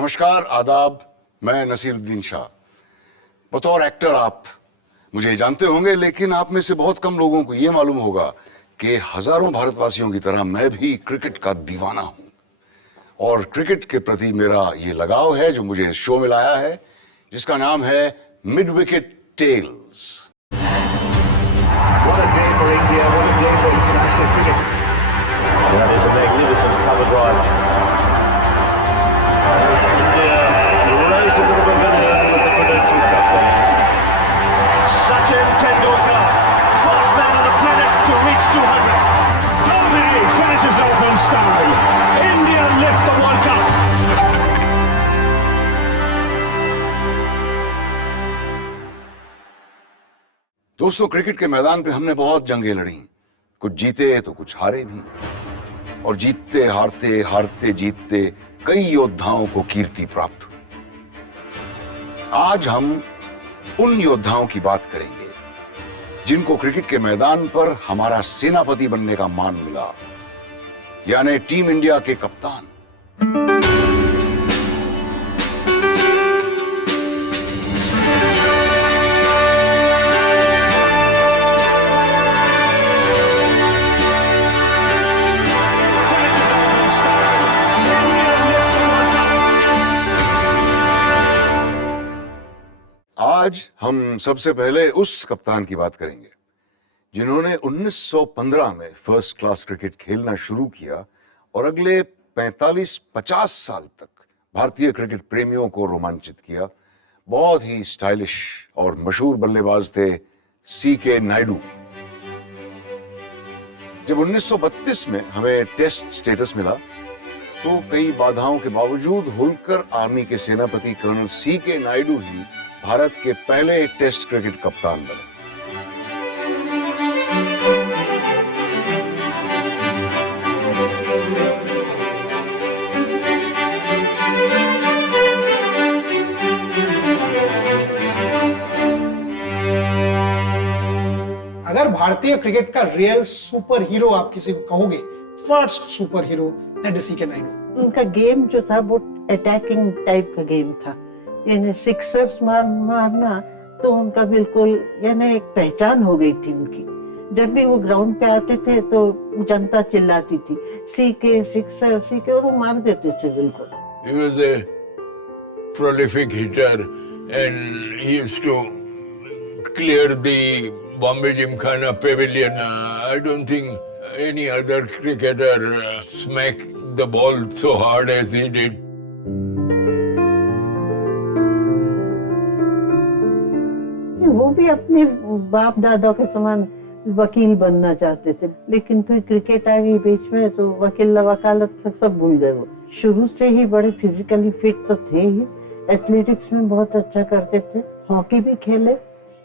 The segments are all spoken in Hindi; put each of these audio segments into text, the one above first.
नमस्कार, आदाब। मैं नसीरुद्दीन शाह। बतौर एक्टर आप मुझे जानते होंगे, लेकिन आप में से बहुत कम लोगों को यह मालूम होगा कि हजारों भारतवासियों की तरह मैं भी क्रिकेट का दीवाना हूं और क्रिकेट के प्रति मेरा ये लगाव है जो मुझे शो में लाया है, जिसका नाम है mid wicket tales. What a day for India, what a day for international cricket. That is a magnificent cover drive. India right into the pavilion with the credentials captain. Sachin Tendulkar, first man on the planet to reach 200. Dhoni finishes off in style. India lift the World Cup. दोस्तों, क्रिकेट के मैदान पे हमने बहुत जंगें लड़ी, कुछ जीते तो कुछ हारे भी, और जीतते हारते हारते जीतते कई योद्धाओं को कीर्ति प्राप्त हुई। आज हम उन योद्धाओं की बात करेंगे जिनको क्रिकेट के मैदान पर हमारा सेनापति बनने का मान मिला, यानी टीम इंडिया के कप्तान। आज हम सबसे पहले उस कप्तान की बात करेंगे जिन्होंने 1915 में फर्स्ट क्लास क्रिकेट खेलना शुरू किया और अगले 45-50 साल तक भारतीय क्रिकेट प्रेमियों को रोमांचित किया। बहुत ही स्टाइलिश और मशहूर बल्लेबाज थे C.K. नायडू। जब 1932 में हमें टेस्ट स्टेटस मिला तो कई बाधाओं के बावजूद होलकर आर्मी के सेनापति कर्नल C.K. नायडू ही भारत के पहले टेस्ट क्रिकेट कप्तान बने। अगर भारतीय क्रिकेट का रियल सुपर हीरो आप किसी को कहोगे, first super hero, that is C.K. Naidu. उनका गेम जो था वो अटैकिंग टाइप का गेम था, यानी सिक्सर्स मारना तो उनका बिल्कुल यानी एक पहचान हो गई थी उनकी। जब भी वो ग्राउंड पे आते थे तो जनता चिल्लाती थी C.K. Sixer C.K. और वो मार देते थे बिल्कुल। He was a prolific hitter and he used to clear the Bombay Gymkhana pavilion. I don't think any other cricketer smacked the ball so hard as he did. वो भी अपने बाप दादा के समान वकील बनना चाहते थे, लेकिन फिर क्रिकेट आ गई बीच में तो वकील वकालत सब भूल गए। वो शुरू से ही बड़े फिजिकली फिट तो थे ही, एथलेटिक्स में बहुत अच्छा करते थे, हॉकी भी खेले,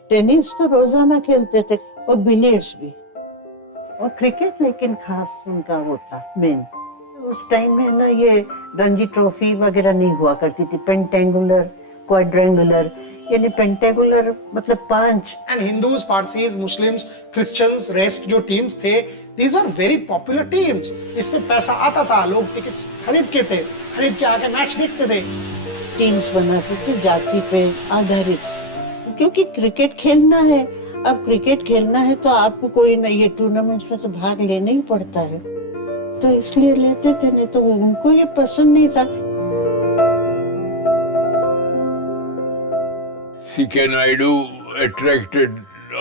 टेनिस तो रोजाना खेलते थे और बिलियर्ड्स भी, और क्रिकेट लेकिन खास उनका वो था मेन। उस टाइम में ना ये रणजी ट्रॉफी वगैरह नहीं हुआ करती थी, पेंटेंगुलर, क्वाड्रेंगुलर, यानी पेंटेगुलर मतलब 5। And Hindus, Parsis, Muslims, Christians, rest जो टीम्स थे, these were very popular teams. इसमें पैसा आता था, लोग टिकट्स खरीद के आके मैच देखते थे। टीम्स बनाते थे जाति पे आधारित, क्योंकि क्रिकेट खेलना है। अब क्रिकेट खेलना है तो आपको कोई ना ये टूर्नामेंट्स में तो भाग लेना ही पड़ता है, तो इसलिए लेते थे, नहीं तो उनको ये पसंद नहीं था। C.K. Nayudu attracted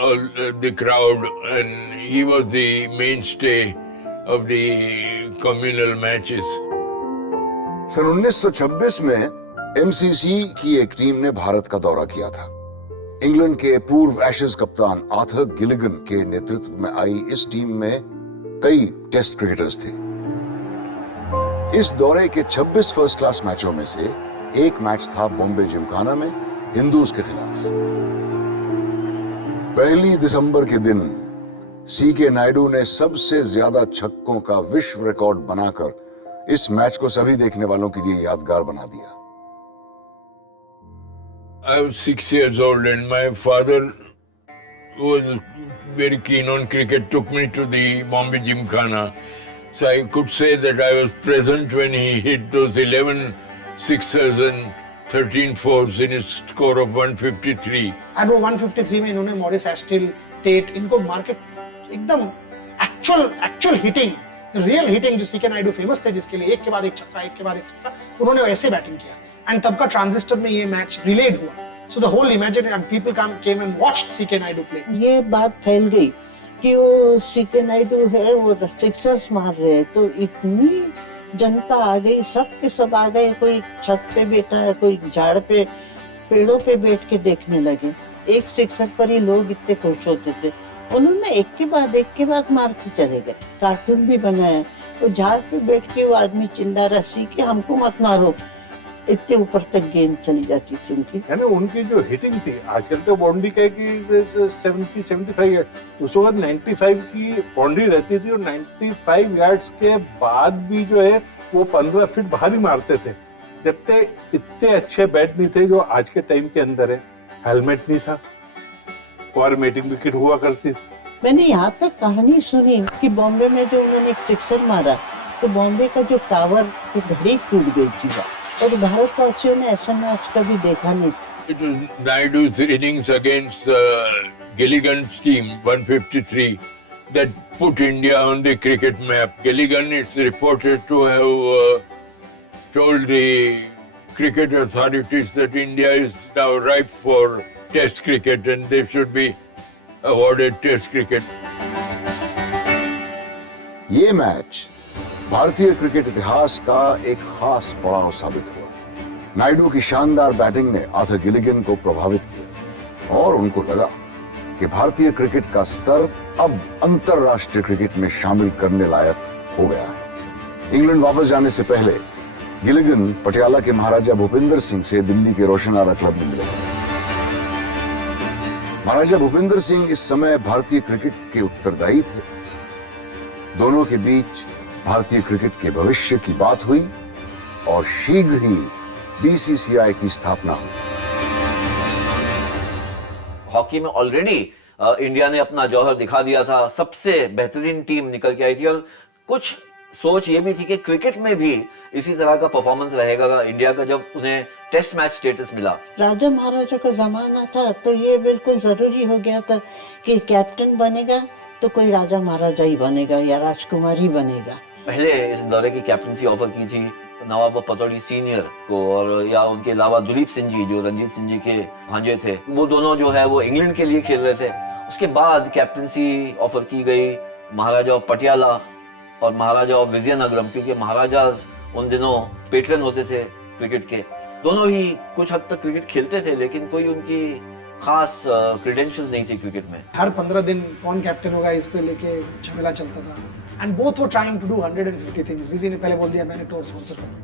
all the crowd and he was the mainstay of the communal matches. सन 1926 में MCC की एक टीम ने भारत का दौरा किया था। इंग्लैंड के पूर्व एशेज कप्तान आर्थर गिलिगन के नेतृत्व में आई इस टीम में कई टेस्ट क्रिकेटर्स थे। इस दौरे के 26 फर्स्ट क्लास मैचों में से एक मैच था बॉम्बे जिमखाना में हिंदूज के खिलाफ। 1 दिसंबर के दिन C.K. नायडू ने सबसे ज्यादा छक्कों का विश्व रिकॉर्ड बनाकर इस मैच को सभी देखने वालों के लिए यादगार बना दिया। I was 6 years old and my father, who was very keen on cricket, took me to the Bombay Gymkhana. So I could say that I was present when he hit those 11 sixes and 13 fours in his score of 153. And वो 153 में इन्होंने मॉरिस एस्टिल, टेट इनको मार के एकदम एक्चुअल हिटिंग, रियल हिटिंग जो सीके नायडू फेमस थे जिसके लिए एक के बाद एक छक्का, एक के बाद एक छक्का, उन्होंने वैसे बैटिंग किया एंड तब का ट्रांजिस्टर में ये मैच रिलेड हुआ. So the whole imagine and people came and watched CK Naidu play. ये बात फैल गई कि वो सीके नायडू है वो सिक्सर्स मार रहे हैं, तो इतनी जनता आ गई, सब के सब आ गए, कोई छत पे बैठा है, कोई झाड़ पे, पेड़ों पे बैठ के देखने लगे. एक सिक्सर पर ही लोग इतने खुश होते थे. उन्होंने एक के बाद मारते चले गए. कार्टून भी बनाया, तो झाड़ पे बैठ के वो आदमी चिल्ला रहा, सीके हमको मत मारो, इतने ऊपर तक गेंद चली जाती थी उनकी. यानी उनकी जो हिटिंग थी, आजकल तो बाउंड्री का कि 70-75 है, उस वक्त 95 की बाउंड्री रहती थी और 95 यार्ड्स के बाद भी जो है वो 15 फीट बाहर ही मारते थे. जब तक इतने अच्छे बैट नहीं थे जो आज के टाइम के अंदर है. हेलमेट नहीं था, फॉर्मेटिंग विकेट हुआ करती थी. मैंने यहाँ तक कहानी सुनी कि बॉम्बे में जो उन्होंने एक सिक्सर मारा तो बॉम्बे का जो टावर की घड़ी टूट गई थी, और भारतवासियों ने ऐसा मैच कभी देखा नहीं. It was Naidu's innings against Gilligan's team, 153, that put India on the cricket map. Gilligan is reported to have told the cricket authorities that India is now ripe for Test cricket and they should be awarded Test cricket. ये मैच भारतीय क्रिकेट इतिहास का एक खास पड़ाव साबित हुआ. नायडू की शानदार बैटिंग ने आर्थर गिलिगन को प्रभावित किया और उनको लगा कि भारतीय क्रिकेट का स्तर अब अंतरराष्ट्रीय क्रिकेट में शामिल करने लायक हो गया है. इंग्लैंड वापस जाने से पहले गिलिगन पटियाला के महाराजा भूपिंदर सिंह से दिल्ली के रोशनारा क्लब में मिले. महाराजा भूपिंदर सिंह इस समय भारतीय क्रिकेट के उत्तरदायी थे. दोनों के बीच भारतीय क्रिकेट के भविष्य की बात हुई और शीघ्र ही बीसीसीआई की स्थापना हुई. हॉकी में ऑलरेडी इंडिया ने अपना जौहर दिखा दिया था, सबसे बेहतरीन टीम निकल के आई थी और कुछ सोच ये भी थी कि क्रिकेट में भी इसी तरह का परफॉर्मेंस रहेगा इंडिया का जब उन्हें टेस्ट मैच स्टेटस मिला. राजा महाराजा का जमाना था तो ये बिल्कुल जरूरी हो गया था कि कैप्टन बनेगा तो कोई राजा महाराजा ही बनेगा या राजकुमार ही बनेगा. पहले इस दौरे की कैप्टनसी ऑफर की थी नवाब ऑफ पतौड़ी सीनियर को, और या उनके अलावा दुलीप सिंह जी जो रंजीत सिंह जी के भांजे थे, वो दोनों जो है वो इंग्लैंड के लिए खेल रहे थे. उसके बाद कैप्टनसी ऑफर की गई महाराजा ऑफ पटियाला और महाराजा ऑफ विजयनगरम, क्योंकि महाराजा उन दिनों पेट्रन होते थे क्रिकेट के. दोनों ही कुछ हद तक क्रिकेट खेलते थे लेकिन कोई उनकी खास क्रेडेंशियल्स नहीं थी क्रिकेट में. हर 15 दिन कौन कैप्टन होगा इस पे लेके झमेला चलता था. And both were trying to do 150 things. Viji ने पहले बोल दिया मैंने टूर स्पॉन्सर करना.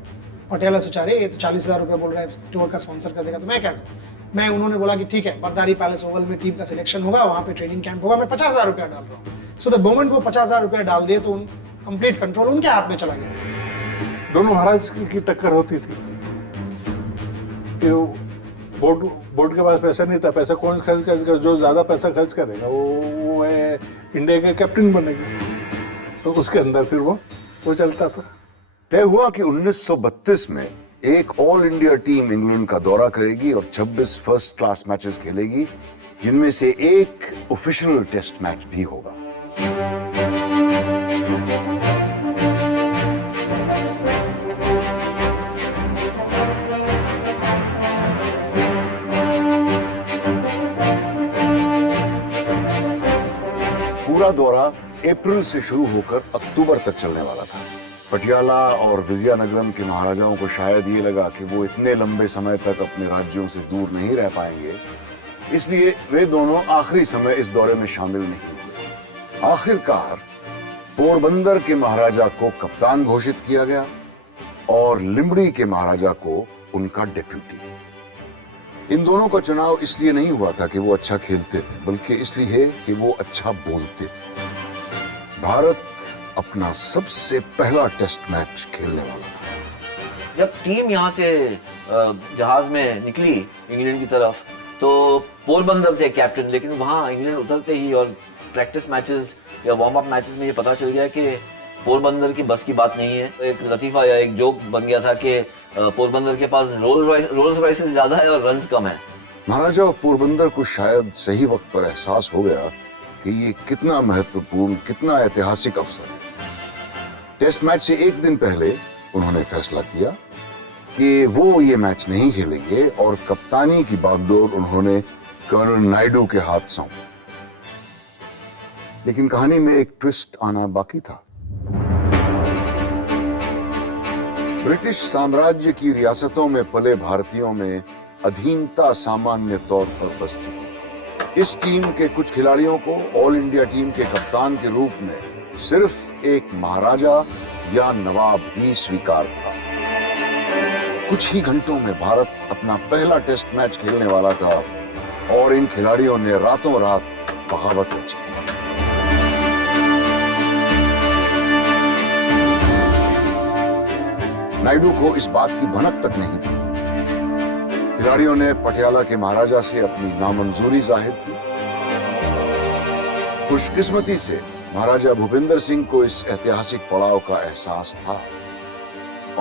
पटियाला सोचा रहे ये तो 40,000 रुपए बोल रहा है टूर का स्पॉन्सर कर देगा तो मैं क्या करूँ. उन्होंने बोला कि ठीक है, बरदारी पैलेस ओवल में टीम का सिलेक्शन होगा, वहां पे ट्रेनिंग कैंप होगा, मैं 50,000 रुपया डाल रहा हूँ. सो द मोमेंट वो 50,000 रुपया डाल दिए तो कंप्लीट कंट्रोल उनके हाथ में चला गया. दोनों महाराज की टक्कर होती थी. बोर्ड के पास पैसा नहीं था. पैसा कौन खर्च करेगा? जो ज्यादा पैसा खर्च करेगा वो है इंडिया का कैप्टन बनेगा. तो उसके अंदर फिर वो चलता था. तय हुआ कि 1932 में एक ऑल इंडिया टीम इंग्लैंड का दौरा करेगी और 26 फर्स्ट क्लास मैचेस खेलेगी, जिनमें से एक ऑफिशियल टेस्ट मैच भी होगा. पूरा दौरा अप्रैल से शुरू होकर अक्टूबर तक चलने वाला था. पटियाला और विजयनगरम के महाराजाओं को शायद ये लगा कि वो इतने लंबे समय तक अपने राज्यों से दूर नहीं रह पाएंगे, इसलिए वे दोनों आखिरी समय इस दौरे में शामिल नहीं हुए. आखिरकार पोरबंदर के महाराजा को कप्तान घोषित किया गया और लिम्बड़ी के महाराजा को उनका डिप्यूटी. इन दोनों का चुनाव इसलिए नहीं हुआ था कि वो अच्छा खेलते थे, बल्कि इसलिए कि वो अच्छा बोलते थे. भारत अपना सबसे पहला टेस्ट मैच खेलने वाला था. जब टीम यहाँ से जहाज में निकली इंग्लैंड की तरफ तो पोरबंदर थे कैप्टन, लेकिन वहाँ इंग्लैंड उतरते ही और प्रैक्टिस मैचेस या वार्म अप मैचेस में ये पता चल गया कि पोरबंदर की बस की बात नहीं है. एक लतीफा या एक जोक बन गया था कि पोरबंदर के पास रोल्स रॉयसेस ज्यादा है और रन्स कम है। महाराजा ऑफ पोरबंदर को शायद सही वक्त पर एहसास हो गया कि ये कितना महत्वपूर्ण, कितना ऐतिहासिक अवसर है। टेस्ट मैच से एक दिन पहले उन्होंने फैसला किया कि वो ये मैच नहीं खेलेंगे और कप्तानी की बागडोर उन्होंने कर्नल नायडू के हाथ सौंपी। लेकिन कहानी में एक ट्विस्ट आना बाकी था। ब्रिटिश साम्राज्य की रियासतों में पले भारतीयों में अधीनता सामान्य तौर पर बस चुकी थी। इस टीम के कुछ खिलाड़ियों को ऑल इंडिया टीम के कप्तान के रूप में सिर्फ एक महाराजा या नवाब ही स्वीकार था। कुछ ही घंटों में भारत अपना पहला टेस्ट मैच खेलने वाला था और इन खिलाड़ियों ने रातों रात बगावत रची। नायडू को इस बात की भनक तक नहीं थी। खिलाड़ियों ने पटियाला के महाराजा से अपनी नामंजूरी जाहिर की। खुशकिस्मती से महाराजा भूपेंद्र सिंह को इस ऐतिहासिक पड़ाव का एहसास था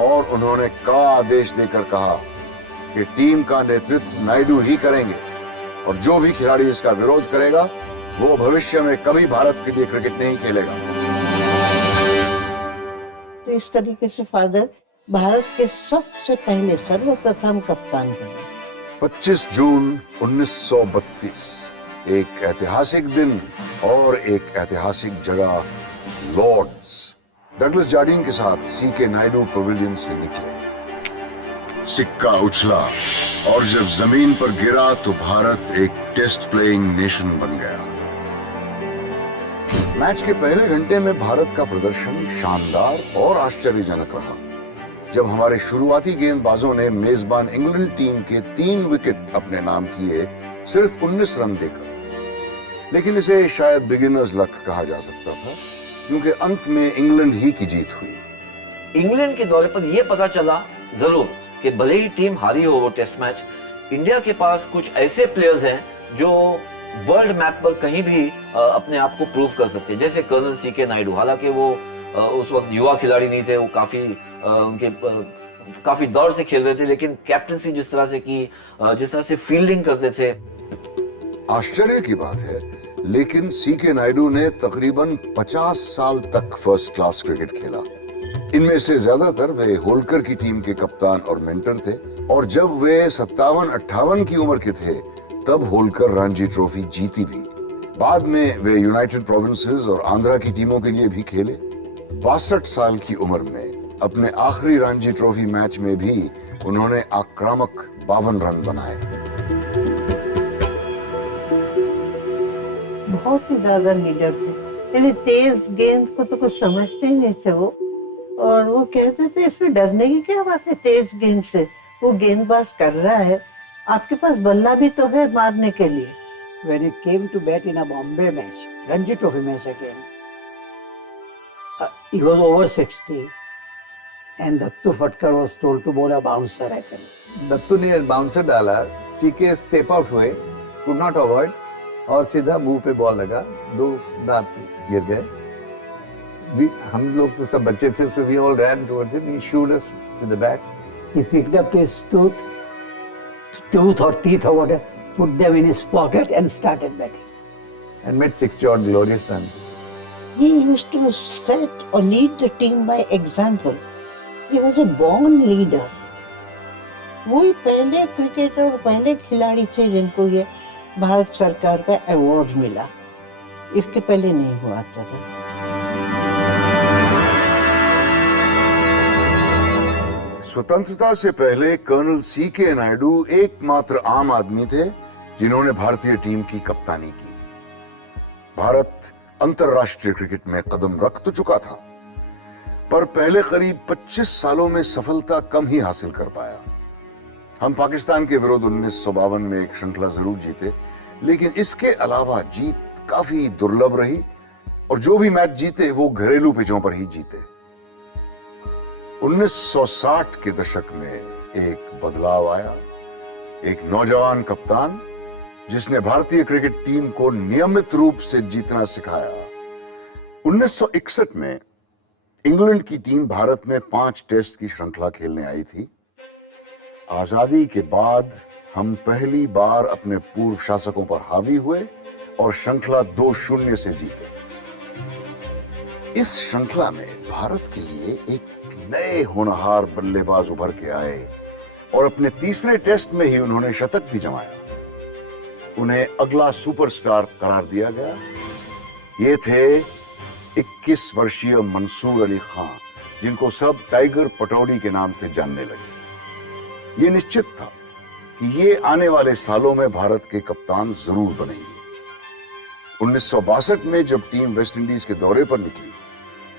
और उन्होंने कड़ा आदेश देकर कहा कि टीम का नेतृत्व नायडू ही करेंगे और जो भी खिलाड़ी इसका विरोध करेगा वो भविष्य में कभी भारत के लिए क्रिकेट नहीं खेलेगा। तो इस तरीके से फादर भारत के सबसे पहले सर्वप्रथम कप्तान बने। 25 जून 1932 एक ऐतिहासिक दिन और एक ऐतिहासिक जगह लॉर्ड्स। डगलस जार्डिन के साथ सीके नायडू पवेलियन से निकले। सिक्का उछला और जब जमीन पर गिरा तो भारत एक टेस्ट प्लेइंग नेशन बन गया। मैच के पहले घंटे में भारत का प्रदर्शन शानदार और आश्चर्यजनक रहा। जब हमारे शुरुआती गेंदबाजों ने मेजबान इंग्लैंड टीम के 3 विकेट अपने नाम किए सिर्फ 19 रन देकर, लेकिन इसे शायद बिगिनर्स लक कहा जा सकता था क्योंकि अंत में इंग्लैंड ही की जीत हुई। इंग्लैंड के दौरे पर यह पता चला जरूर कि भले ही टीम हारी हो वो टेस्ट मैच, इंडिया के पास कुछ ऐसे प्लेयर्स हैं जो वर्ल्ड मैप पर कहीं भी अपने आप को प्रूव कर सकते हैं, जैसे कर्नल सीके नायडू। हालांकि वो उस वक्त युवा खिलाड़ी नहीं थे, वो काफी दौर से खेल रहे थे, लेकिन कैप्टनसी जिस तरह से की, जिस तरह से फील्डिंग करते थे। आश्चर्य की बात है, लेकिन सीके नायडू ने तकरीबन 50 साल तक फर्स्ट क्लास क्रिकेट खेला। इनमें से ज्यादातर वे होलकर की टीम के कप्तान और मेंटर थे और जब वे 57-58 की उम्र के थे तब होलकर रणजी ट्रॉफी जीती भी। बाद में वे यूनाइटेड प्रोविंसेस और आंध्रा की टीमों के लिए भी खेले। 62 साल की उम्र में अपने आखिरी रणजी ट्रॉफी मैच में भी उन्होंने आक्रामक 52 रन बनाए। बहुत ही ज्यादा लीडर थे, यानी तेज गेंद को तो कुछ समझते ही नहीं थे वो, और वो कहते थे इसमें डरने की क्या बात है, तेज गेंद से वो गेंदबाज कर रहा है, आपके पास बल्ला भी तो है मारने के लिए। When he came to bat in a Bombay match, Ranji Trophy match again, he was over 60 and Dattu Fatkar was told to bowl a bouncer again. Dattu ने बाउंसर डाला, सीके स्टेप आउट हुए, कुड नॉट अवॉइड और सीधा मुंह पे बॉल लगा, 2 दांत गिर गए। हम लोग तो सब बच्चे थे, so we all ran towards him. He shooed us with the bat. He picked up his tooth or teeth or whatever, put them in his pocket and started batting. And made 60 odd glorious runs. He used to set or lead the team by example. He was a born leader. वही पहले क्रिकेटर और पहले खिलाड़ी थे जिनको ये भारत सरकार का अवार्ड मिला, इसके पहले नहीं हुआ था। स्वतंत्रता से पहले कर्नल सीके नायडू एकमात्र आम आदमी थे जिन्होंने भारतीय टीम की कप्तानी की। भारत अंतर्राष्ट्रीय क्रिकेट में कदम रख तो चुका था, पर पहले करीब 25 सालों में सफलता कम ही हासिल कर पाया। हम पाकिस्तान के विरुद्ध 1952 में एक श्रृंखला जरूर जीते, लेकिन इसके अलावा जीत काफी दुर्लभ रही और जो भी मैच जीते वो घरेलू पिचों पर ही जीते। 1960 के दशक में एक बदलाव आया, एक नौजवान कप्तान जिसने भारतीय क्रिकेट टीम को नियमित रूप से जीतना सिखाया। 1961 में इंग्लैंड की टीम भारत में 5 टेस्ट की श्रृंखला खेलने आई थी आजादी के बाद हम पहली बार अपने पूर्व शासकों पर हावी हुए और श्रृंखला 2-0 से जीते। इस श्रृंखला में भारत के लिए एक नए होनहार बल्लेबाज उभर के आए और अपने तीसरे टेस्ट में ही उन्होंने शतक भी जमाया। उन्हें अगला सुपरस्टार करार दिया गया। ये थे 21 वर्षीय मंसूर अली खां, जिनको सब टाइगर पटौड़ी के नाम से जानने लगे। ये निश्चित था कि ये आने वाले सालों में भारत के कप्तान जरूर बनेंगे। 1962 में जब टीम वेस्ट इंडीज के दौरे पर निकली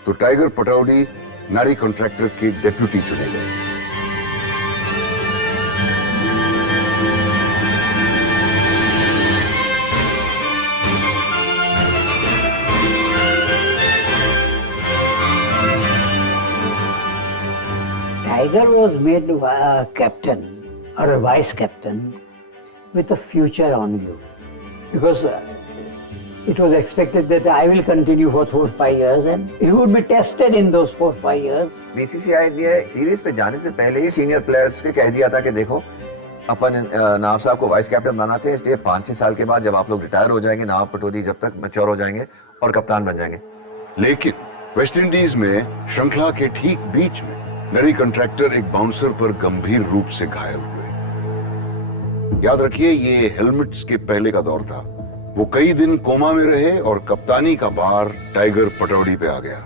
तो टाइगर पटौड़ी नारी कॉन्ट्रैक्टर के डेप्यूटी चुने गए। Tiger was made a captain or a vice captain with a future on view, because it was expected that I will continue for 4-5 years and he would be tested in those 4-5 years. BCCI ने सीरीज पे जाने से पहले ही सीनियर प्लेयर्स के कह दिया था कि देखो अपन नवाब साहब को वाइस कैप्टन बनाते हैं, इसलिए 5-6 साल के बाद जब आप लोग रिटायर हो जाएंगे, नवाब पटौदी जब तक मैच्योर हो जाएंगे और कप्तान बन जाएंगे। लेकिन वेस्ट इंडीज में श्रृंखला के ठीक बीच में नरी कॉन्ट्रैक्टर एक बाउंसर पर गंभीर रूप से घायल हुए। याद रखिए, ये हेलमेट्स के पहले का दौर था। वो कई दिन कोमा में रहे और कप्तानी का भार टाइगर पटौड़ी पे आ गया।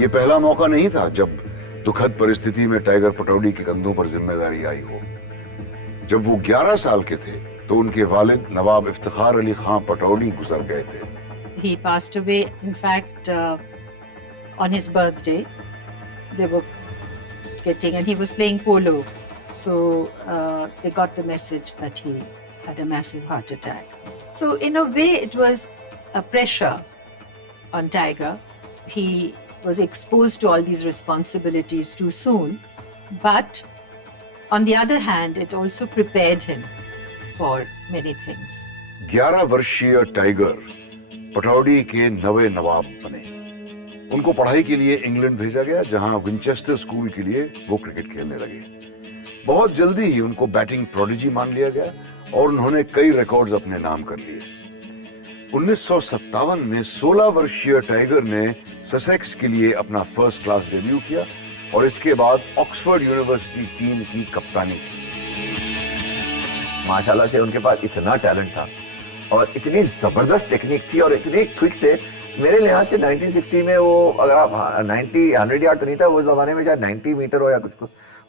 ये पहला मौका नहीं था जब दुखद परिस्थिति में टाइगर पटौड़ी के कंधों पर जिम्मेदारी आई हो। जब वो 11 साल के थे तो उनके वालिद नवाब इफ्तिखार अली खां पटौड़ी गुजर गए थे। He passed away, in fact, on his birthday. They were getting, and he was playing polo, so they got the message that he had a massive heart attack. So in a way, it was a pressure on Tiger. He was exposed to all these responsibilities too soon, but on the other hand, it also prepared him for many things. 11 वर्षीय टाइगर पटौडी के नवे नवाब बने। उनको पढ़ाई के लिए इंग्लैंड भेजा गया, जहां विंचेस्टर स्कूल के लिए वो क्रिकेट खेलने लगे। बहुत जल्दी ही उनको बैटिंग प्रोडिजी मान लिया गया और उन्होंने कई रिकॉर्ड्स अपने नाम कर लिए। 1957 में 16 वर्षीय टाइगर ने ससेक्स के लिए अपना फर्स्ट क्लास डेब्यू किया और इसके बाद ऑक्सफोर्ड यूनिवर्सिटी टीम की कप्तानी की। माशाल्लाह से उनके पास इतना टैलेंट था और इतनी जबरदस्त टेक्निक थी और इतने क्विक थे। मेरे लिहाज से 1960 में वो, अगर आप 100 यार्ड तो नहीं था, वो जमाने में शायद 90 मीटर हो या कुछ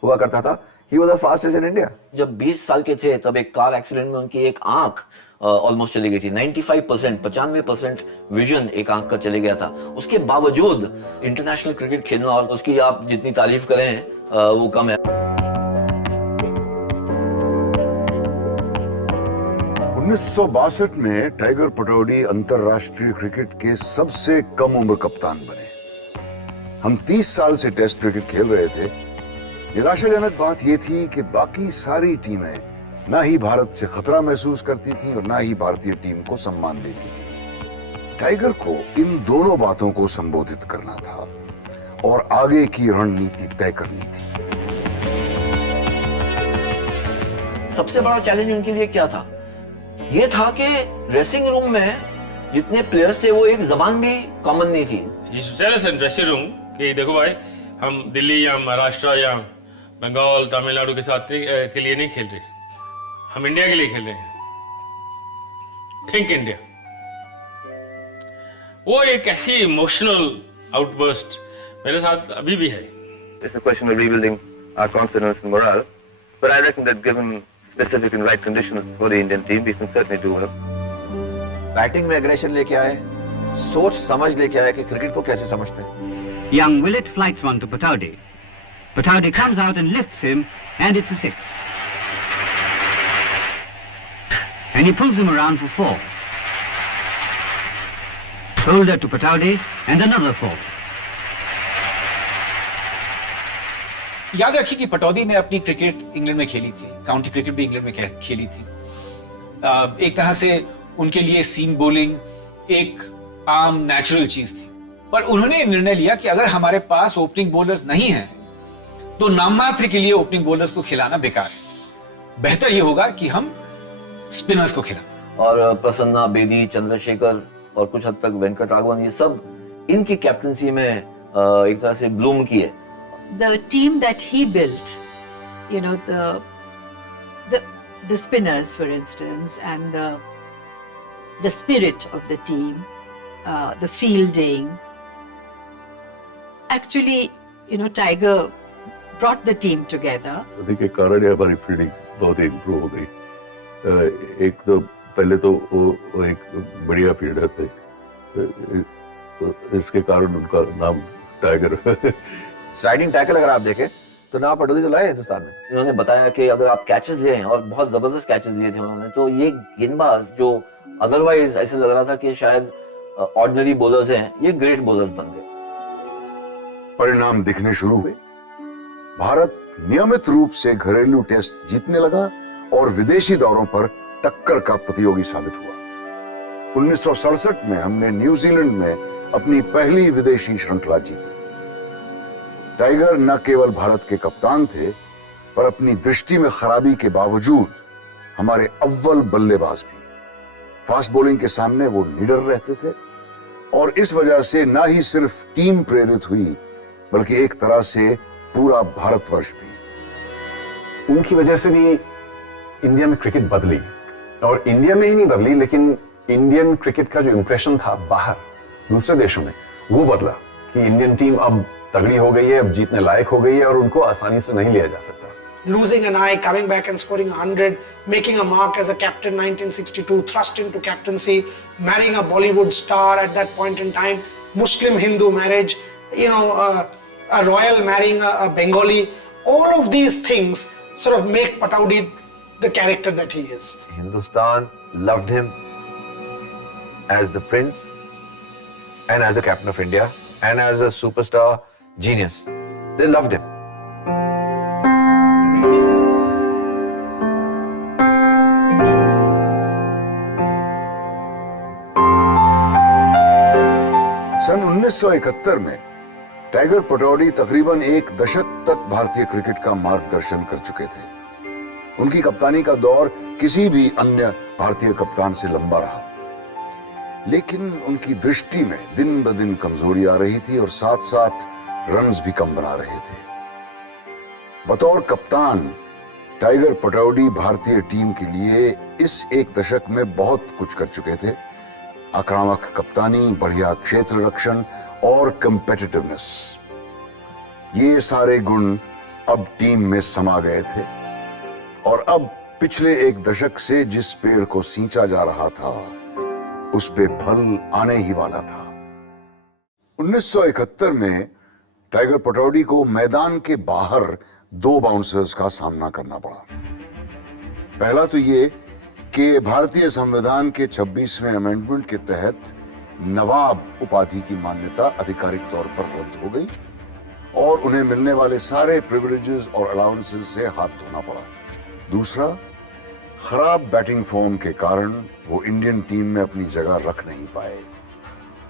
हुआ करता था। He was the fastest in India. जब 20 साल के थे तब एक कार एक्सीडेंट में उनकी एक आंख ऑलमोस्ट चली गई थी। 95% विजन एक आंख का चले गया था। उसके बावजूद इंटरनेशनल क्रिकेट खेलना, और उसकी आप जितनी तारीफ करें वो कम है। 1962 में टाइगर पटौडी अंतरराष्ट्रीय क्रिकेट के सबसे कम उम्र कप्तान बने। हम 30 साल से टेस्ट क्रिकेट खेल रहे थे। निराशाजनक बात यह थी कि बाकी सारी टीमें ना ही भारत से खतरा महसूस करती थी और ना ही भारतीय टीम को सम्मान देती थी। टाइगर को इन दोनों बातों को संबोधित करना था और आगे की रणनीति तय करनी थी। सबसे बड़ा चैलेंज उनके लिए क्या था? ये था कि ड्रेसिंग रूम में जितने प्लेयर्स थे वो एक जबान भी कॉमन नहीं थी। ड्रेसिंग रूम कि देखो भाई, हम दिल्ली या महाराष्ट्र या बंगाल तमिलनाडु के साथ के लिए नहीं खेल रहे, हम इंडिया के लिए खेल रहे हैं। Think India. वो एक ऐसी इमोशनल आउटबर्स्ट मेरे साथ अभी भी है। It's a question of rebuilding our confidence and morale, but I reckon that given specific and right conditions for the Indian team, we can certainly do well. Batting में एग्रेशन लेके आए, सोच समझ लेके आए कि क्रिकेट को कैसे समझते हैं। Young Wicket flights one to Pataudi. Pataudi comes out and lifts him, and it's a 6. And he pulls him around for 4. Holder to Pataudi, and another 4. याद रखिए कि पटौदी ने अपनी क्रिकेट इंग्लैंड में खेली थी, काउंटी क्रिकेट भी इंग्लैंड में खेली थी। एक तरह से उनके लिए सीम बॉलिंग एक आम नेचुरल चीज थी, पर उन्होंने निर्णय लिया कि अगर हमारे पास ओपनिंग बॉलर्स नहीं हैं तो नाम मात्र के लिए ओपनिंग बॉलर्स को खिलाना बेकार है। बेहतर ये होगा कि हम स्पिनर्स को खिलाएं। और प्रसन्ना, बेदी, चंद्रशेखर और कुछ हद तक वेंकट राघवन, ये सब इनकी कैप्टनसी में एक तरह से ब्लूम की है। The team that he built, you know, the spinners, for instance, and the spirit of the team, the fielding. Actually, you know, Tiger brought the team together. देखिए कारण है हमारी फील्डिंग बहुत इम्प्रूव हो गई। एक तो पहले तो वो एक बढ़िया फील्डर थे, इसके कारण उनका नाम टाइगर। स्लाइडिंग टैकल अगर आप देखें तो नवाब पटौदी तो लाए हिंदुस्तान में। इन्होंने बताया कि अगर आप कैचेस लिए हैं, और बहुत जबरदस्त कैचेस लिए थे उन्होंने, तो ये गेंदबाज जो अदरवाइज ऐसे लग रहा था कि शायद ऑर्डिनरी बॉलर्स हैं, ये ग्रेट बॉलर्स बन गए। परिणाम दिखने शुरू हुए। भारत नियमित रूप से घरेलू टेस्ट जीतने लगा और विदेशी दौरों पर टक्कर का प्रतियोगी साबित हुआ। 1967 में हमने न्यूजीलैंड में अपनी पहली विदेशी श्रृंखला जीती। टाइगर न केवल भारत के कप्तान थे, पर अपनी दृष्टि में खराबी के बावजूद हमारे अव्वल बल्लेबाज भी। फास्ट बॉलिंग के सामने वो निडर रहते थे और इस वजह से न ही सिर्फ टीम प्रेरित हुई, बल्कि एक तरह से पूरा भारतवर्ष भी। उनकी वजह से भी इंडिया में क्रिकेट बदली, और इंडिया में ही नहीं बदली, लेकिन इंडियन क्रिकेट का जो इंप्रेशन था बाहर दूसरे देशों में, वो बदला कि इंडियन टीम अब तगड़ी हो गई है, अब जीतने लायक हो गई है और उनको आसानी से नहीं लिया जा सकता। Losing an eye, coming back and scoring 100, making a mark as a captain 1962, thrust into captaincy, marrying a Bollywood star at that point in time, Muslim-Hindu marriage, you know, a royal marrying a Bengali, all of these things sort of make Pataudi the character that he is. Hindustan loved him as the prince and as the captain of India and as a superstar genius. They loved him. सन 1971 में टाइगर पटौडी तकरीबन एक दशक तक भारतीय क्रिकेट का मार्गदर्शन कर चुके थे। उनकी कप्तानी का दौर किसी भी अन्य भारतीय कप्तान से लंबा रहा, लेकिन उनकी दृष्टि में दिन ब दिन कमजोरी आ रही थी और साथ साथ रन्स भी कम बना रहे थे। बतौर कप्तान टाइगर पटौडी भारतीय टीम के लिए इस एक दशक में बहुत कुछ कर चुके थे। आक्रामक कप्तानी, बढ़िया क्षेत्र रक्षण और कम्पिटिटिवनेस, ये सारे गुण अब टीम में समा गए थे और अब पिछले एक दशक से जिस पेड़ को सींचा जा रहा था उस पे फल आने ही वाला था। 1971 में टाइगर पटौडी को मैदान के बाहर 2 बाउंसर्स का सामना करना पड़ा। पहला तो ये कि भारतीय संविधान के 26वें अमेंडमेंट के तहत नवाब उपाधि की मान्यता आधिकारिक तौर पर रद्द हो गई और उन्हें मिलने वाले सारे प्रिविलेजेस और अलाउंसेस से हाथ धोना पड़ा। दूसरा, खराब बैटिंग फॉर्म के कारण वो इंडियन टीम में अपनी जगह रख नहीं पाए।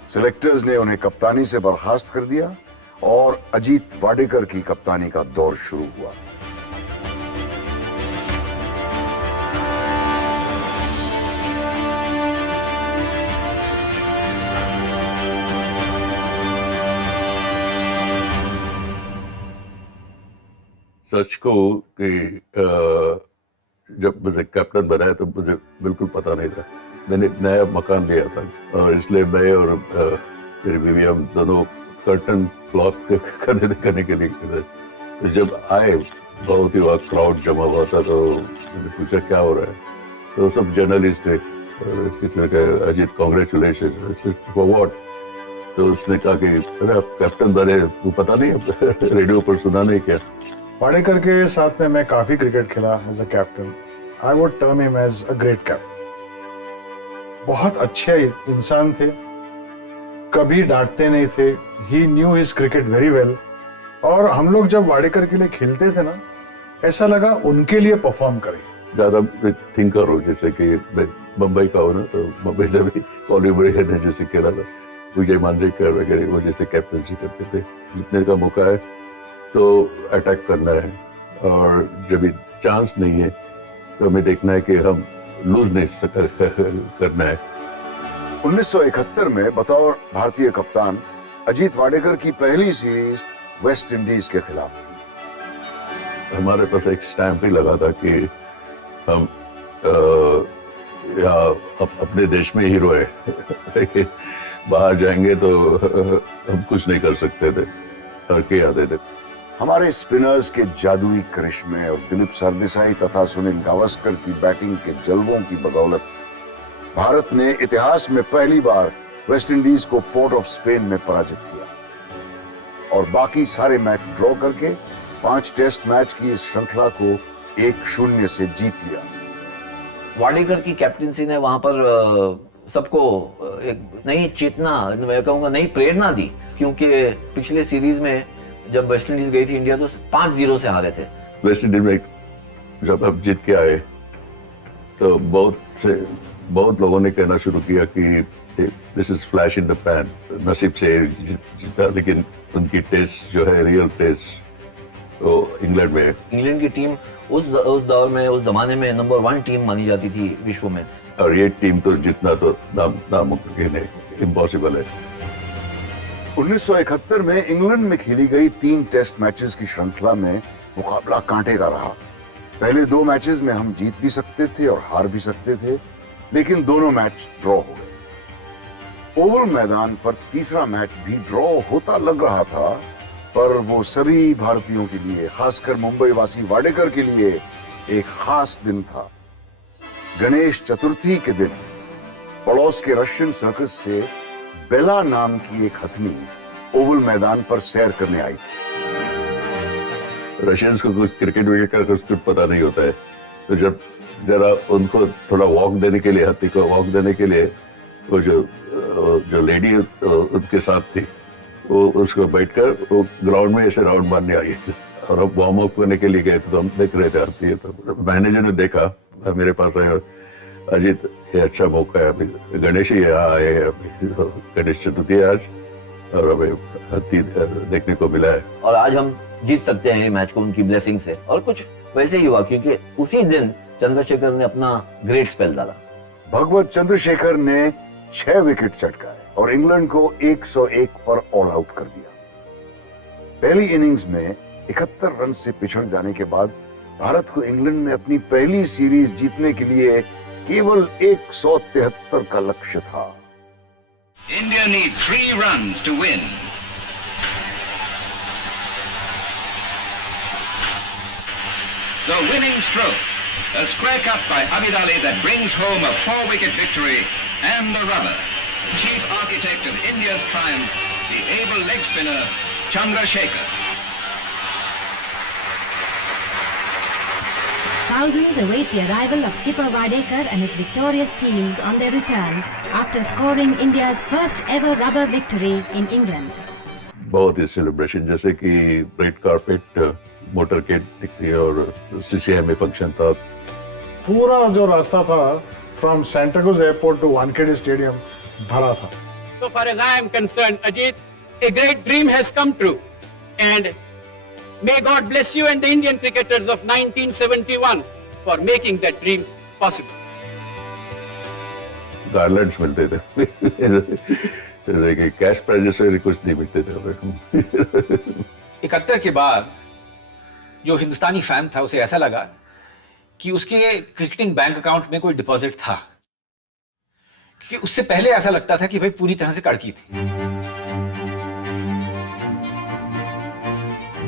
सिलेक्टर्स ने उन्हें कप्तानी से बर्खास्त कर दिया और अजीत वाडेकर की कप्तानी का दौर शुरू हुआ। सच को कि जब मुझे कैप्टन बनाया तो मुझे बिल्कुल पता नहीं था। मैंने नया मकान लिया था और इसलिए मैं और मेरी बीवी हम दोनों कर्टन क्लॉथ के करने के लिए गए। तो जब आए बहुत ही वहाँ क्राउड जमा हुआ था, तो मैंने पूछा क्या हो रहा है, तो सब जर्नलिस्ट थे। किसी ने कहा अजीत कॉन्ग्रेचुलेशन फॉर व्हाट, तो उसने कहा कि अरे आप कैप्टन बने, वो पता नहीं रेडियो पर सुना नहीं क्या। वाडेकर के साथ में मैं काफी क्रिकेट खेला as a captain. I would term him as a great captain. बहुत अच्छे इंसान थे, कभी डांटते नहीं थे। He knew his cricket very well. और हम लोग जब वाडेकर के लिए खेलते थे ना, ऐसा लगा उनके लिए परफॉर्म करें। ज्यादा थिंकर हो, जैसे कि मुंबई का हो ना, तो मुंबई से भी कॉलीब्रेड ने जैसे खेला था, विजय मांजरेकर वगैरह वो जैसे कैप्टनसी करते थे। जीतने का मौका है तो अटैक करना है, और जब भी चांस नहीं है हमें देखना है कि हम लूज नहीं करना है। 1971 में बतौर भारतीय कप्तान अजीत वाडेकर की पहली सीरीज वेस्ट इंडीज के खिलाफ थी। हमारे पास एक स्टैंप ही लगा था कि हम यहाँ अपने देश में हीरो है लेकिन बाहर जाएंगे तो हम कुछ नहीं कर सकते थे, हरके आते थे। हमारे स्पिनर्स के जादुई करिश्मे और दिलीप सरदेसाई तथा सुनील गावस्कर की बैटिंग के जलवों की बदौलत भारत ने इतिहास में पहली बार वेस्ट इंडीज को पोर्ट ऑफ स्पेन में पराजित किया और बाकी सारे मैच ड्रॉ करके 5 टेस्ट मैच की इस श्रृंखला को 1-0 से जीत लिया। वाडेकर की कैप्टेंसी ने वहां पर सबको एक नई चेतना, मैं कहूँगा नई प्रेरणा दी, क्योंकि पिछले सीरीज में जब वेस्ट इंडीज गई थी इंडिया तो 5-0 से हारे थे। वेस्ट इंडीज में जब अब जीत के आए तो बहुत लोगों ने कहना शुरू किया कि this is flash in the pan, नसीब से जीता, लेकिन उनकी टेस्ट जो है रियल टेस्ट तो इंग्लैंड में है। इंग्लैंड की टीम उस दौर में, उस जमाने में नंबर 1 टीम मानी जाती थी विश्व में, और ये टीम तो जितना तो नामुमकिन है, इम्पॉसिबल है। 1971 में इंग्लैंड में खेली गई 3 टेस्ट मैचेस की श्रृंखला में मुकाबला कांटे का रहा। पहले 2 मैचेस में हम जीत भी सकते थे और हार भी सकते थे, लेकिन दोनों मैच ड्रॉ हो गए। ओवल मैदान पर तीसरा मैच भी ड्रॉ होता लग रहा था, पर वो सभी भारतीयों के लिए, खासकर मुंबई वासी वाडेकर के लिए एक खास दिन था। गणेश चतुर्थी के दिन पड़ोस के रशियन सर्कस से बेला नाम की एक हथनी ओवल मैदान पर सैर करने आई थी। रशियंस को कुछ क्रिकेट विकेट का कुछ पता नहीं होता है, तो जब जरा उनको थोड़ा वॉक देने के लिए, हाथी को वॉक देने के लिए, वो जो लेडी उनके साथ थी वो उसको बैठकर वो ग्राउंड में ऐसे राउंड मारने आई और अब वार्म अप करने के लिए गए थे, तो हम देख रहे थे आती है। तो मैनेजर ने देखा, मेरे पास आया, अजीत ये अच्छा मौका है, अभी गणेश ही यहाँ आए हैं, अभी गणेश चतुर्थी आज और हमें हाथी देखने को मिला है और आज हम जीत सकते हैं ये मैच को उनकी ब्लेसिंग से। और कुछ वैसे ही हुआ, क्योंकि उसी दिन चंद्रशेखर ने अपना ग्रेट स्पेल डाला। भगवत चंद्रशेखर ने 6 विकेट चटकाए और इंग्लैंड को 101 पर ऑल आउट कर दिया। पहली इनिंग्स में 71 रन से पिछड़ जाने के बाद भारत को इंग्लैंड में अपनी पहली सीरीज जीतने के लिए केवल 173 का लक्ष्य था। India need 3 runs to win. The winning stroke, a square cut by Abid Ali that brings home a 4-wicket victory, and the rubber, the chief architect of India's triumph, the able leg spinner Chandrasekhar. Thousands await the arrival of skipper Wadekar and his victorious teams on their return after scoring India's first ever rubber victory in England. बहुत ही सेलिब्रेशन, जैसे कि रेड कारपेट मोटरकेड दिखती है और सीसीआई में फंक्शन था। पूरा जो रास्ता था from Santacruz airport to Wankhede stadium भरा था। So far as I am concerned, Ajit, a great dream has come true, and may God bless you and the Indian cricketers of 1971 for making that dream possible. गारलैंड्स मिलते थे जैसे कि कैश प्राइजेस से कुछ नहीं मिलते थे। 71 के बाद जो हिंदुस्तानी फैन था उसे ऐसा लगा कि उसके क्रिकेटिंग बैंक अकाउंट में कोई डिपॉजिट था, क्योंकि उससे पहले ऐसा लगता था कि भाई पूरी तरह से कड़की थी।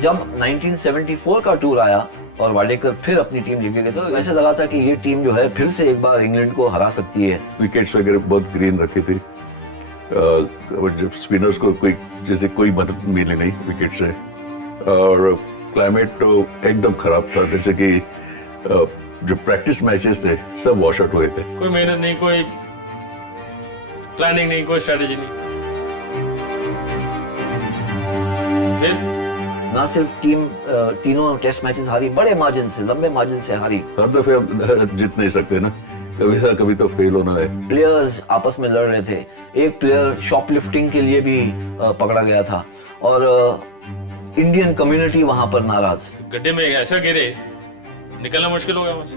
जब 1974 का टूर आया और वाडेकर फिर अपनी टीम लेके गए, तो ऐसे लगा था कि ये टीम जो है फिर से एक बार इंग्लैंड को हरा सकती है। विकेट्स वगैरह बहुत ग्रीन रखी थी, जब स्पिनर्स को कोई मदद मिली नहीं विकेट से, और क्लाइमेट तो एकदम खराब था, जैसे कि जो प्रैक्टिस मैचेस थे सब वॉश आउट हुए थे। कोई मेहनत नहीं, कोई प्लानिंग नहीं, कोई स्ट्रेटेजी नहीं। फिर ना सिर्फ टीम तीनों टेस्ट मैचेस हारी, बड़े मार्जिन से, लंबे मार्जिन से हारी। हर दफे हम जीत नहीं सकते ना, कभी ना कभी तो फेल होना है। प्लेयर्स आपस में लड़ रहे थे, एक प्लेयर शॉपलिफ्टिंग के लिए भी पकड़ा गया था और इंडियन कम्युनिटी वहां पर नाराज। गड्ढे में ऐसा गिरे, निकलना मुश्किल हो गया वहां से।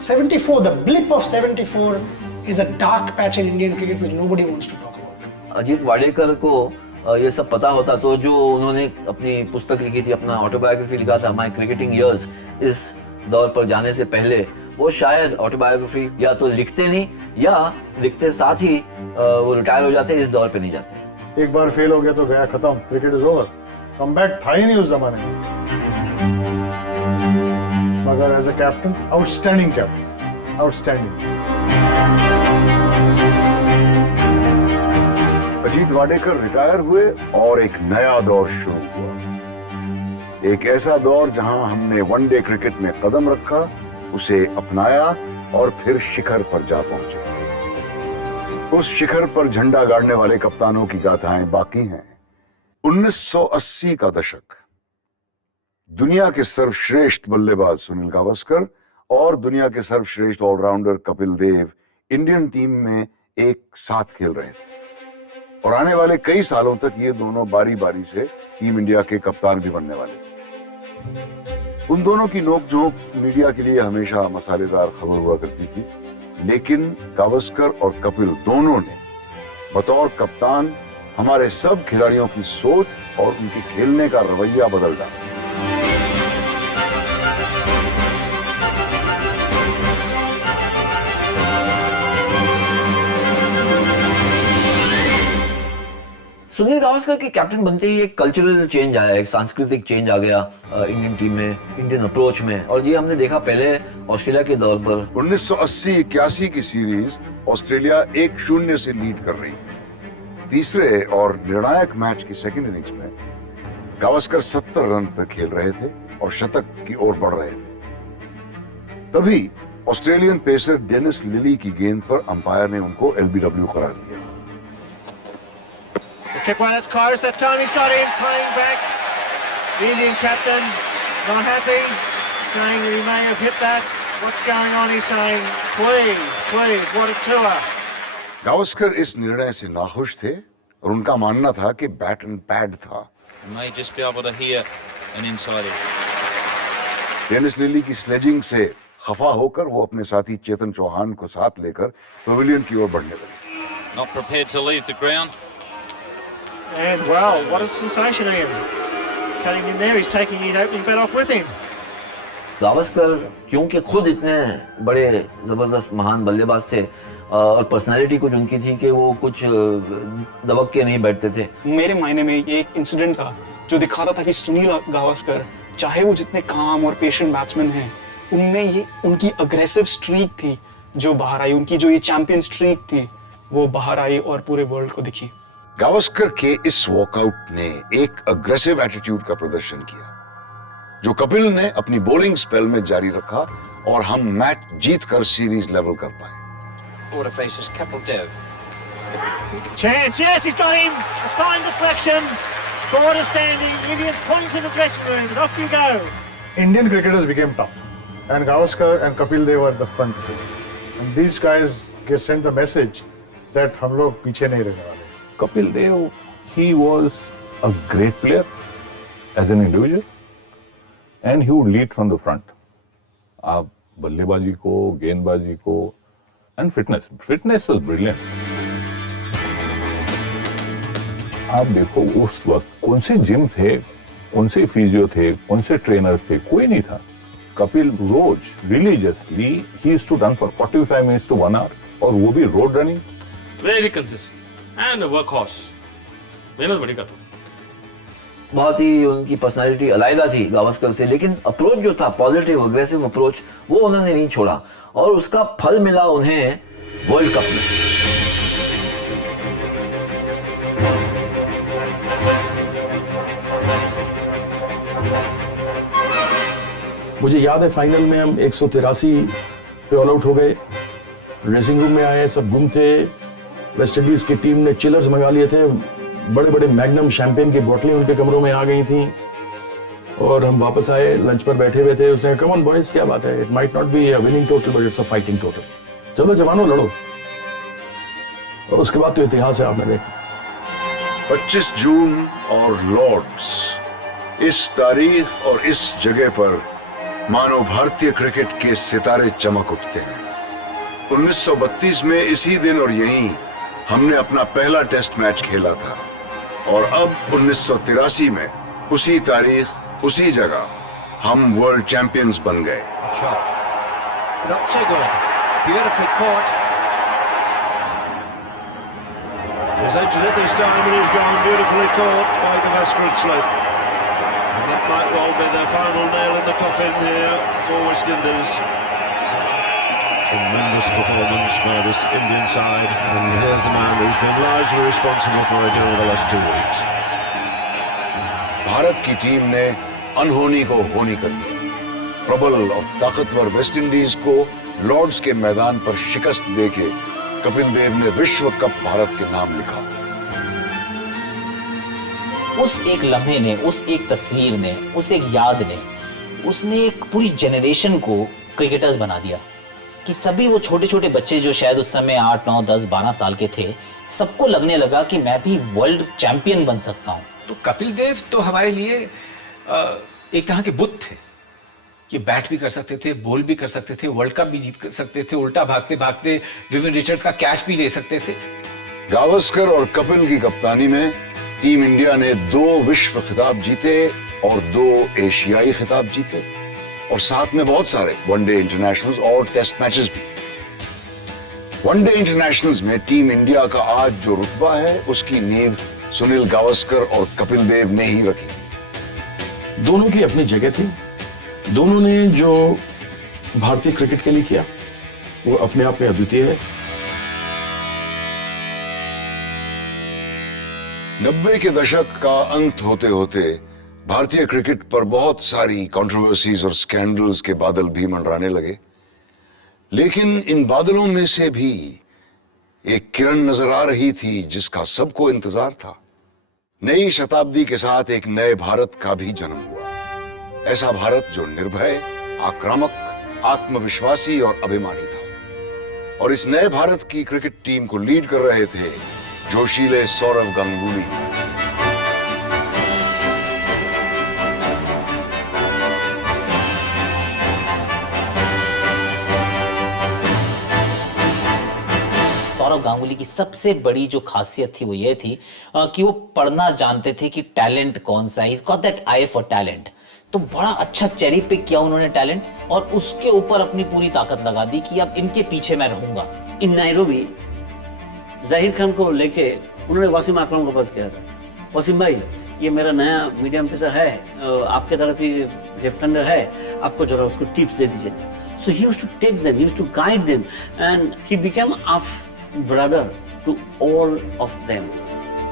74, the blip of 74 is a dark patch in Indian cricket which nobody wants to talk about. Ajit Wadekar को ये सब पता होता तो जो उन्होंने अपनी पुस्तक लिखी थी, अपना ऑटोबायोग्राफी लिखा था माय क्रिकेटिंग इयर्स, इस दौर पर जाने से पहले वो शायद ऑटोबायोग्राफी या तो लिखते नहीं या लिखते साथ ही वो रिटायर हो जाते, इस दौर पे नहीं जाते। एक बार फेल हो गया तो गया, खत्म, क्रिकेट इज ओवर, कमबैक था ही नहीं उस जमाने में। मगर as a captain, outstanding captain, outstanding. Ajit Wadekar retire हुए और एक नया दौर शुरू हुआ। एक ऐसा दौर जहां हमने वनडे क्रिकेट में कदम रखा, उसे अपनाया और फिर शिखर पर जा पहुंचे। उस शिखर पर झंडा गाड़ने वाले कप्तानों की गाथाएं बाकी हैं। 1980 का दशक, दुनिया के सर्वश्रेष्ठ बल्लेबाज सुनील गावस्कर और दुनिया के सर्वश्रेष्ठ allrounder Kapil Dev Indian team में एक साथ खेल रहे थे और आने वाले कई सालों तक ये दोनों बारी बारी से टीम इंडिया के कप्तान भी बनने वाले थे। उन दोनों की नोकझोंक मीडिया के लिए हमेशा मसालेदार खबर हुआ करती थी, लेकिन गावस्कर और कपिल दोनों ने बतौर कप्तान हमारे सब खिलाड़ियों की सोच और उनके खेलने का रवैया बदल डाला। सुनील गावस्कर के कैप्टन बनते ही एक कल्चरल चेंज आया, एक सांस्कृतिक चेंज आ गया इंडियन टीम में, इंडियन अप्रोच में। और ये हमने देखा पहले ऑस्ट्रेलिया के दौर पर 1980-81 की सीरीज ऑस्ट्रेलिया 1-0 से लीड कर रही थी। तीसरे और निर्णायक मैच की सेकंड इनिंग्स में गावस्कर 70 रन पर खेल रहे थे और शतक की ओर बढ़ रहे थे। तभी ऑस्ट्रेलियन पेसर डेनिस लिली की गेंद पर अंपायर ने उनको एलबीडब्ल्यू करार दिया। Kick one, that's close. That time he's got in, playing back. The Indian captain not happy, saying that he may have hit that. What's going on? He's saying, please, what a tour. Gavaskar इस निर्णय से नाखुश थे और उनका मानना था कि बैट एंड पैड था। May just be able to hear an insider. Dennis Lillee की स्लेजिंग से खफा होकर वो अपने साथी चेतन चौहान को साथ लेकर पवेलियन की ओर बढ़ने लगे। Not prepared to leave the ground. And wow, what a sensation, Ian. Cutting in there, he's taking his opening bat off with him. Gavaskar क्योंकि खुद इतने बड़े जबरदस्त महान बल्लेबाज थे और पर्सनालिटी कुछ उनकी थी कि वो कुछ दबक के नहीं बैठते थे। मेरे मायने में ये एक इंसिडेंट था जो दिखाता था कि सुनील गावस्कर, चाहे वो जितने काम और पेशेंट बैट्समैन हैं, उनमें ये उनकी अग्रेसिव स्ट्रीक थी जो बाहर आई, उनकी जो ये चैंपियन स्ट्रीक थी वो बाहर आई और पूरे वर्ल्ड को दिखी। गावस्कर के इस वॉकआउट ने एक अग्रेसिव एटीट्यूड का प्रदर्शन किया जो कपिल ने अपनी बॉलिंग स्पेल में जारी रखा और हम मैच जीतकर सीरीज लेवल कर पाए। Order faces Kapil Dev. Chance, yes, he's got him. A fine deflection. Border standing. Indians pointing to the dressing rooms, and off you go. Indian cricketers became tough, and Gavaskar and Kapil Dev were at the front. And these guys sent the message that हम लोग पीछे नहीं रहने वाले। Kapil Dev, he was a great player as an individual, and he would lead from the front. आप बल्लेबाजी को, गेंदबाजी को, and fitness was brilliant. आप देखो उस वक्त कौन से जिम थे, कौन से फिजियो थे, कौन से ट्रेनर्स थे, कोई नहीं था। कपिल रोज religiously he used to run for 45 minutes to 1 hour, और वो भी road running. Very consistent and a workhorse. मेहनत बड़ी करता। बहुत ही उनकी पर्सनालिटी अलग थी गावस्कर से, लेकिन अप्रोच जो था पॉजिटिव अग्रेसिव अप्रोच वो उन्होंने नहीं छोड़ा और उसका फल मिला उन्हें वर्ल्ड कप में। मुझे याद है फाइनल में हम 183 पे ऑल आउट हो गए, ड्रेसिंग रूम में आए, सब गुम थे। वेस्ट इंडीज की टीम ने चिलर्स मंगा लिए थे, बड़े बड़े मैग्नम शैंपेन की बोतलें उनके कमरों में आ गई थी और हम वापस आए, लंच पर बैठे हुए थे। उसने कहा, कम ऑन बॉयज, क्या बात है, it might not be a winning total but it's a fighting total, चलो जवानों लड़ो। और उसके बाद तो इतिहास है, आपने देखा। 25 जून और लॉर्ड्स, इस तारीख और इस जगह पर मानो भारतीय क्रिकेट के सितारे चमक उठते हैं। 1932 में इसी दिन और यहीं हमने अपना पहला टेस्ट मैच खेला था और अब 1983 में उसी तारीख, उसी जगह हम वर्ल्ड चैंपियंस बन गए। He's entered it this time and he's gone beautifully caught by Gavaskar. And that might well be the final nail in the coffin here for West Indies. Tremendous performance by this Indian side, and here's a man who's been largely responsible for it over the last 2 weeks. Bharat की टीम ने अनहोनी को होनी कर दिया। प्रबल और ताकतवर वेस्ट इंडीज को लॉर्ड्स के मैदान पर शिकस्त देके कपिल देव ने विश्व कप भारत के नाम लिखा। उस एक लम्हे ने, उस एक तस्वीर ने, उस एक याद ने, उसने एक पूरी जनरेशन को क्रिकेटर्स बना दिया कि सभी वो छोटे छोटे बच्चे जो शायद उस समय 8, 9, 10, 12 साल के थे, सबको लगने लगा कि मैं भी वर्ल्ड चैंपियन बन सकता हूं। तो कपिल देव तो हमारे लिए एक तरह के बुत थे। ये बैट भी कर सकते थे, बॉल भी कर सकते थे, वर्ल्ड कप भी जीत सकते थे, उल्टा भागते भागते विवियन रिचर्ड्स का कैच भी ले सकते थे। गावस्कर और कपिल की कप्तानी में टीम इंडिया ने 2 विश्व खिताब जीते और 2 एशियाई खिताब जीते और साथ में बहुत सारे वनडे इंटरनेशनल्स और टेस्ट मैचेस भी। वनडे इंटरनेशनल्स में टीम इंडिया का आज जो रुतबा है, उसकी नींव सुनील गावस्कर और कपिल देव ने ही रखी। दोनों की अपनी जगह थी। दोनों ने जो भारतीय क्रिकेट के लिए किया वो अपने आप में अद्वितीय है। 90 के दशक का अंत होते होते भारतीय क्रिकेट पर बहुत सारी कंट्रोवर्सीज और स्कैंडल्स के बादल भी मंडराने लगे, लेकिन इन बादलों में से भी एक किरण नजर आ रही थी जिसका सबको इंतजार था। नई शताब्दी के साथ एक नए भारत का भी जन्म हुआ। ऐसा भारत जो निर्भय, आक्रामक, आत्मविश्वासी और अभिमानी था। और इस नए भारत की क्रिकेट टीम को लीड कर रहे थे जोशीले सौरव गांगुली। सौरव गांगुली की सबसे बड़ी जो खासियत थी वो ये थी कि वो पढ़ना जानते थे कि टैलेंट कौन सा है। He's got that eye for talent। तो बड़ा अच्छा चेरी पिक किया उन्होंने टैलेंट और उसके ऊपर अपनी पूरी ताकत लगा दी कि अब इनके पीछे मैं रहूंगा। इन नायरोबी जाहिर खान को लेके उन्होंने वसीम अकरम को पास किया था, वसीम भाई ये मेरा नया मीडियम पेसर है, आपके तरफ ही लेफ्ट हैंडर है, आपको जरा उसको टिप्स दे दीजिए। So he used to take them, he used to guide them and he became a brother to all of them.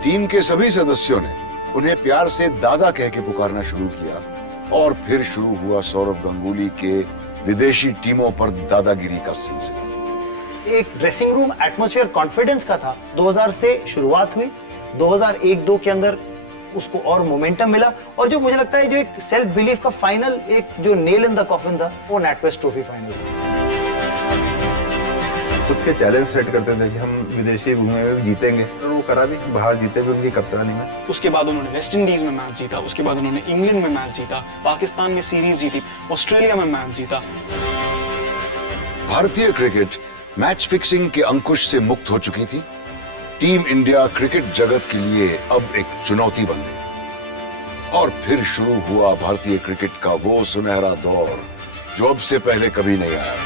Team के सभी सदस्यों ने उन्हें प्यार से दादा कह के पुकारना शुरू किया और फिर शुरू हुआ सौरव गांगुली के विदेशी टीमों पर दादागिरी का सिलसिला। एक ड्रेसिंग रूम एटमॉस्फेयर कॉन्फिडेंस का था। 2000 से शुरुआत हुई, 2001-2 के अंदर उसको और मोमेंटम मिला और जो मुझे लगता है जो एक सेल्फ बिलीफ का फाइनल, एक जो नेल इन द कॉफिन था, वो नेटवेस्ट ट्रॉफी फाइनल था। खुद के चैलेंज सेट करते थे कि हम विदेशी भूमि में भी जीतेंगे और वो करा भी, बाहर जीते भी उनकी कप्तानी में। उसके बाद उन्होंने वेस्ट इंडीज में मैच जीता, उसके बाद उन्होंने इंग्लैंड में मैच जीता, पाकिस्तान में सीरीज जीती, ऑस्ट्रेलिया में मैच जीता। भारतीय क्रिकेट मैच फिक्सिंग के अंकुश से मुक्त हो चुकी थी। टीम इंडिया क्रिकेट जगत के लिए अब एक चुनौती बन गई और फिर शुरू हुआ भारतीय क्रिकेट का वो सुनहरा दौर जो अब से पहले कभी नहीं आया।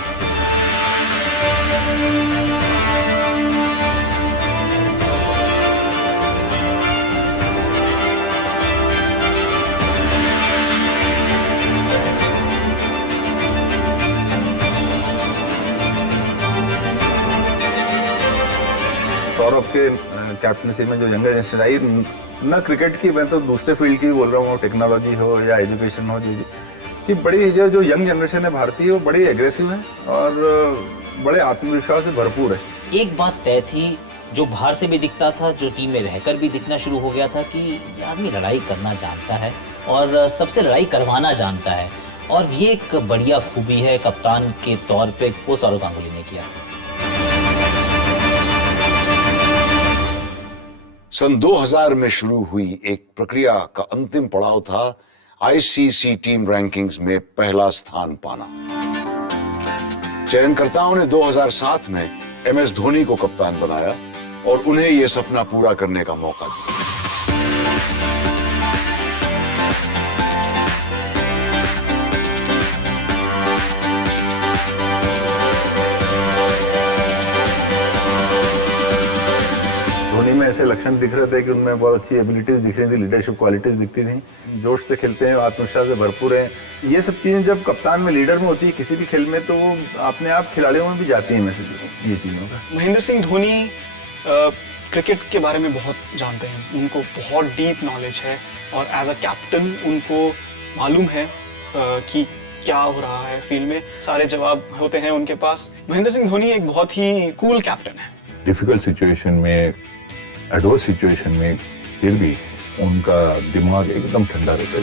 सौरभ के कैप्टनसी में जो यंगर जनरेशन आई, न क्रिकेट की, मैं तो दूसरे फील्ड की बोल रहा हूँ, टेक्नोलॉजी हो या एजुकेशन हो, कि बड़ी जो यंग जनरेशन है भारतीय, वो बड़ी एग्रेसिव है और बड़े आत्मविश्वास से भरपूर है। एक बात तय थी जो बाहर से भी दिखता था, जो टीम में रहकर भी दिखना शुरू हो गया था कि ये आदमी लड़ाई करना जानता है और सबसे लड़ाई करवाना जानता है और ये एक बढ़िया खूबी है कप्तान के तौर पे वो सौरव गांगुली ने किया। सन 2000 में शुरू हुई एक प्रक्रिया का अंतिम पड़ाव था आईसीसी टीम रैंकिंग्स में पहला स्थान पाना। चयनकर्ताओं ने 2007 में MS धोनी को कप्तान बनाया और उन्हें यह सपना पूरा करने का मौका दिया। धोनी में ऐसे लक्षण दिख रहे थे कि उनमें बहुत अच्छी एबिलिटीज दिख रही थी, लीडरशिप क्वालिटीज दिखती थी, जोश से खेलते हैं, आत्मविश्वास से भरपूर हैं। ये सब चीज़ें जब कप्तान में, लीडर में होती है किसी भी खेल में, तो वो अपने आप खिलाड़ियों में भी जाती हैं मैसेज ये चीज़ों का। महेंद्र सिंह धोनी क्रिकेट के बारे में बहुत जानते हैं, उनको बहुत डीप नॉलेज है और एज अ कैप्टन उनको मालूम है कि क्या हो रहा है फील्ड में, सारे जवाब होते हैं उनके पास। महेंद्र सिंह धोनी एक बहुत ही कूल कैप्टन है। डिफिकल्ट सिचुएशन में, एडवर्स सिचुएशन में फिर भी उनका दिमाग एकदम ठंडा रहता है।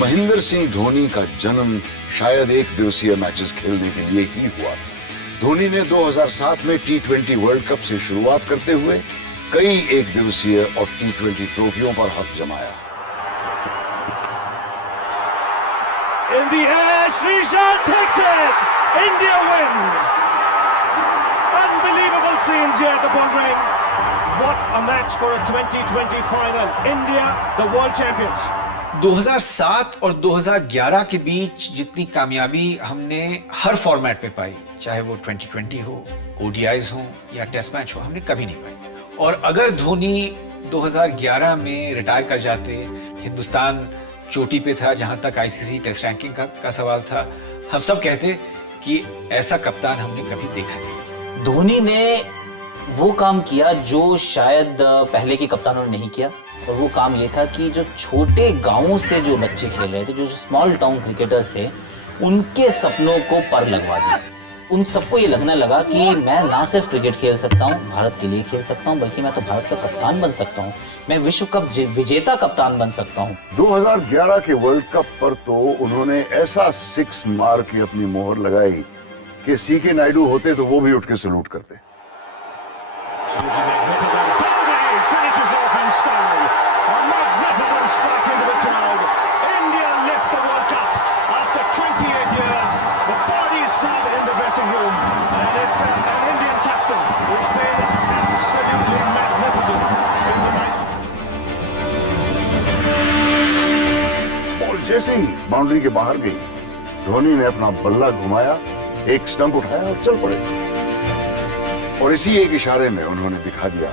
महेंद्र सिंह धोनी का जन्म शायद एक दिवसीय मैचेस खेलने के लिए ही हुआ था। धोनी ने 2007 में T20 वर्ल्ड कप से शुरुआत करते हुए कई एक दिवसीय और T20 ट्रॉफियों पर हक जमाया। In the air, Sreesanth takes it. India win. Unbelievable scenes here at the Bull Ring. What a match for a 2020 final. India, the world champions. 2007 और 2011 के बीच जितनी कामयाबी हमने हर फॉर्मेट पे पाई, चाहे वो 2020 हो, ODIs हो या टेस्ट मैच हो, हमने कभी नहीं पाई। और अगर धोनी 2011 में रिटायर कर जाते, हिंदुस्तान चोटी पे था जहां तक आईसीसी टेस्ट रैंकिंग का सवाल था, हम सब कहते कि ऐसा कप्तान हमने कभी देखा नहीं। धोनी ने वो काम किया जो शायद पहले के कप्तानों ने नहीं किया, और वो काम ये था कि जो छोटे गांवों से जो बच्चे खेल रहे थे, जो स्मॉल टाउन क्रिकेटर्स थे, उनके सपनों को पर लगवा दिया। उन सबको ये लगने लगा कि मैं ना सिर्फ क्रिकेट खेल सकता हूँ, भारत के लिए खेल सकता हूँ, बल्कि मैं तो भारत का कप्तान बन सकता हूँ, मैं विश्व कप विजेता कप्तान बन सकता हूँ। 2011 के वर्ल्ड कप पर तो उन्होंने ऐसा 6 मार के अपनी मोहर लगाई कि CK नायडू होते तो वो भी उठ के सलूट करते। बॉल जैसे ही बाउंड्री के बाहर गई, धोनी ने अपना बल्ला घुमाया, एक स्टंप उठाया और चल पड़े। और इसी एक इशारे में उन्होंने दिखा दिया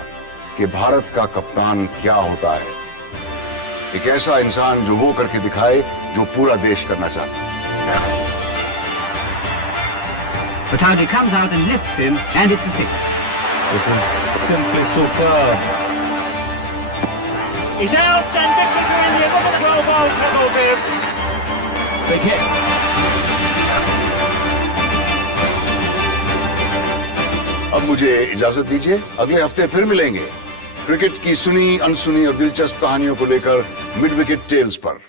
कि भारत का कप्तान क्या होता है। एक ऐसा इंसान जो वो करके दिखाए जो पूरा देश करना चाहता है। Pataudi comes out and lifts him, and it's a 6. This is simply superb. He's out and victory for India. Look at the goal ball penalty. Big hit. अब मुझे इजाजत दीजिए, अगले हफ्ते फिर मिलेंगे क्रिकेट की सुनी, अनसुनी और दिलचस्प कहानियों को लेकर मिड विकेट टेल्स पर।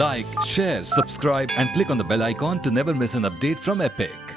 Like, share, subscribe and click on the bell icon to never miss an update from Epic.